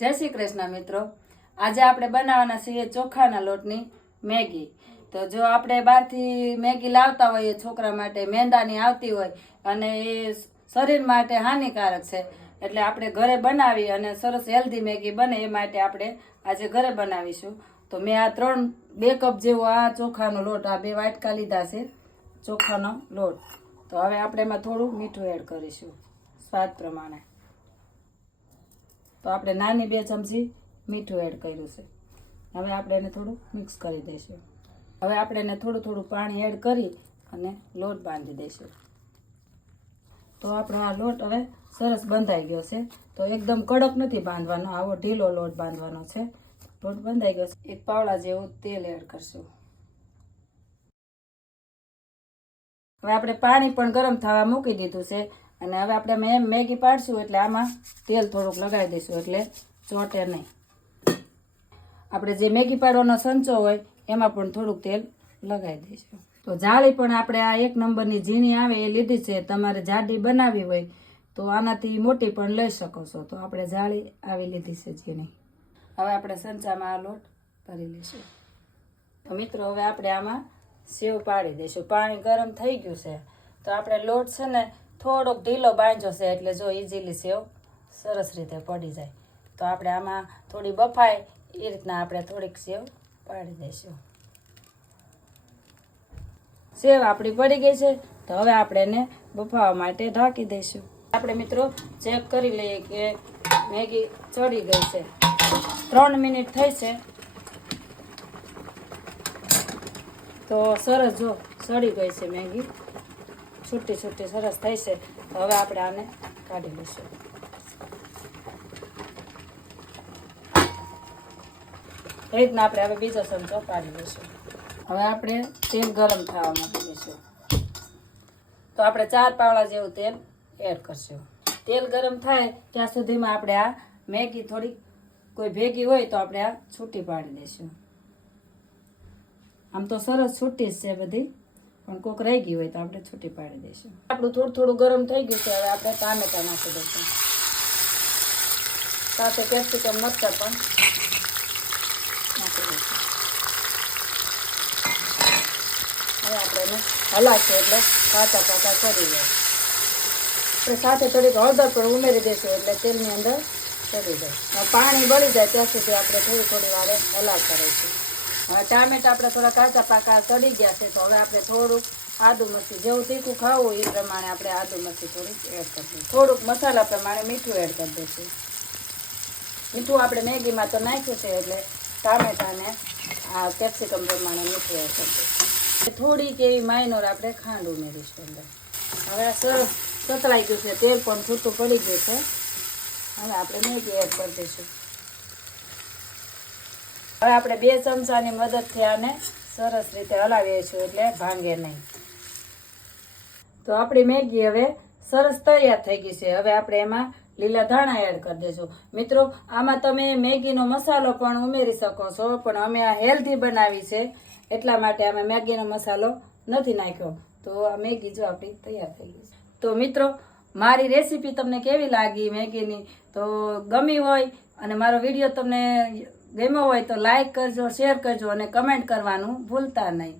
જય શ્રી કૃષ્ણ મિત્રો। આજે આપણે બનાવવાના છીએ ચોખાના લોટની મેગી। તો જો આપણે બહારથી મેગી લાવતા હોઈએ છોકરા માટે મેંદાની આવતી હોય અને એ શરીર માટે હાનિકારક છે, એટલે આપણે ઘરે બનાવી અને સરસ હેલ્ધી મેગી બને એ માટે આપણે આજે ઘરે બનાવીશું। તો મેં આ 2 કપ જેવો આ ચોખાનો લોટ, આ 2 વાટકા લીધા છે ચોખાનો લોટ। તો હવે આપણે એમાં થોડું મીઠું એડ કરીશું સ્વાદ પ્રમાણે। તો આપણે નાની 2 ચમચી મીઠું એડ કર્યું છે। હવે આપણે એને થોડું મિક્સ કરી દઈશું। હવે આપણે એને થોડું થોડું પાણી એડ કરી અને લોટ બાંધી દઈશું। તો આપણો આ લોટ હવે સરસ બંધાઈ ગયો છે। તો એકદમ કડક નથી બાંધવાનો, આવો ઢીલો લોટ બાંધવાનો છે। લોટ બંધાઈ ગયો છે। 1 પાવડા જેવું તેલ એડ કરશું। હવે આપણે પાણી પણ ગરમ થવા મૂકી દીધું છે અને હવે આપણે એમ મેગી પાડશું એટલે આમાં તેલ થોડુંક લગાવી દઈશું એટલે ચોંટે નહીં। આપણે જે મેગી પાડવાનો સંચો હોય એમાં પણ થોડુંક તેલ લગાવી દઈશું। તો જાળી પણ આપણે આ 1 નંબરની ઝીણી આવે એ લીધી છે। તમારે જાડી બનાવી હોય તો આનાથી મોટી પણ લઈ શકો છો। તો આપણે જાળી આવી લીધી છે ઝીણી। હવે આપણે સંચામાં આ લોટ ભરી લઈશું। તો મિત્રો હવે આપણે આમાં સેવ પાડી દઈશું। પાણી ગરમ થઈ ગયું છે તો આપણે લોટ છે ને થોડોક ઢીલો બાંધ્યો છે એટલે જો ઇઝીલી સેવ સરસ રીતે પડી જાય। તો આપણે આમાં થોડી બફાય એ રીતના આપણે થોડીક સેવ પાડી દઈશું। સેવ આપણી પડી ગઈ છે તો હવે આપણે એને બફાવા માટે ઢાંકી દઈશું। આપણે મિત્રો ચેક કરી લઈએ કે મેગી ચડી ગઈ છે। 3 મિનિટ થઈ છે તો સરસ જો સડી ગઈ છે મેગી, છૂટી છૂટી સરસ થઈ છે। તો હવે આપણે આને કાઢી લઈશું। એ રીતના આપણે હવે બીજો ચમચો કાઢી લઈશું। હવે આપણે તેલ ગરમ થવા મૂકી દઈશું। તો આપણે 4 પાવડા જેવું તેલ એડ કરશું। તેલ ગરમ થાય ત્યાં સુધીમાં આપણે આ મેગી થોડી કોઈ ભેગી હોય તો આપણે આ છૂટી પાડી દઈશું। આમ તો સરસ છૂટી જ છે બધી, પણ કોક રહી ગઈ હોય તો આપણે છૂટી પાડી દઈશું। આપણું થોડું થોડું ગરમ થઈ ગયું છે। હવે આપણે ટામેટા નાખી દઈશું, સાથે કેપ્સિકમ મરચાં પણ નાખી દઈશું। હવે આપણે એને હલાવશું એટલે કાચા કાચા ચડી જાય। આપણે સાથે થોડીક હળદર પણ ઉમેરી દઈશું એટલે તેલની અંદર ચડી જાય। પાણી બળી જાય ત્યાં સુધી આપણે થોડી વારે હલાવતા રહીશું। હવે ટામેટા આપણે થોડા કાચા પાકા સડી ગયા છે તો હવે આપણે થોડુંક આદુ મરચું, જેવું તીખું ખાવું એ પ્રમાણે આપણે આદુ મરચું થોડીક એડ કરીશું। થોડુંક મસાલા પ્રમાણે મીઠું એડ કરી દઈશું। મીઠું આપણે મેગીમાં તો નાખ્યું છે એટલે ટામેટાને આ કેપ્સિકમ પ્રમાણે મીઠું એડ કરી દઈશું। થોડીક એવી માઇનોર આપણે ખાંડ ઉમેરીશું અંદર। હવે આ સરસ સતળાઈ ગયું છે, તેલ પણ છૂટું પડી ગયું છે। હવે આપણે મેગી એડ કરી દઈશું। હવે આપણે 2 ચમચાની મદદથી આને સરસ રીતે હલાવીશું એટલે ભાંગે નહીં। તો આપણી મેગી હવે સરસ તૈયાર થઈ ગઈ છે। હવે આપણે એમાં લીલા ધાણા એડ કરી દઈશું। મિત્રો આમાં તમે મેગીનો મસાલો પણ ઉમેરી શકો છો, પણ અમે આ હેલ્ધી બનાવી છે એટલા માટે અમે મેગીનો મસાલો નથી નાખ્યો। તો આ મેગી જો આપણી તૈયાર થઈ ગઈ છે। તો મિત્રો મારી રેસીપી તમને કેવી લાગી મેગીની? તો ગમી હોય અને મારો વિડીયો તમને ગમ્યો હોય તો લાઈક કરજો, શેર કરજો અને કમેન્ટ કરવાનું ભૂલતા નહીં।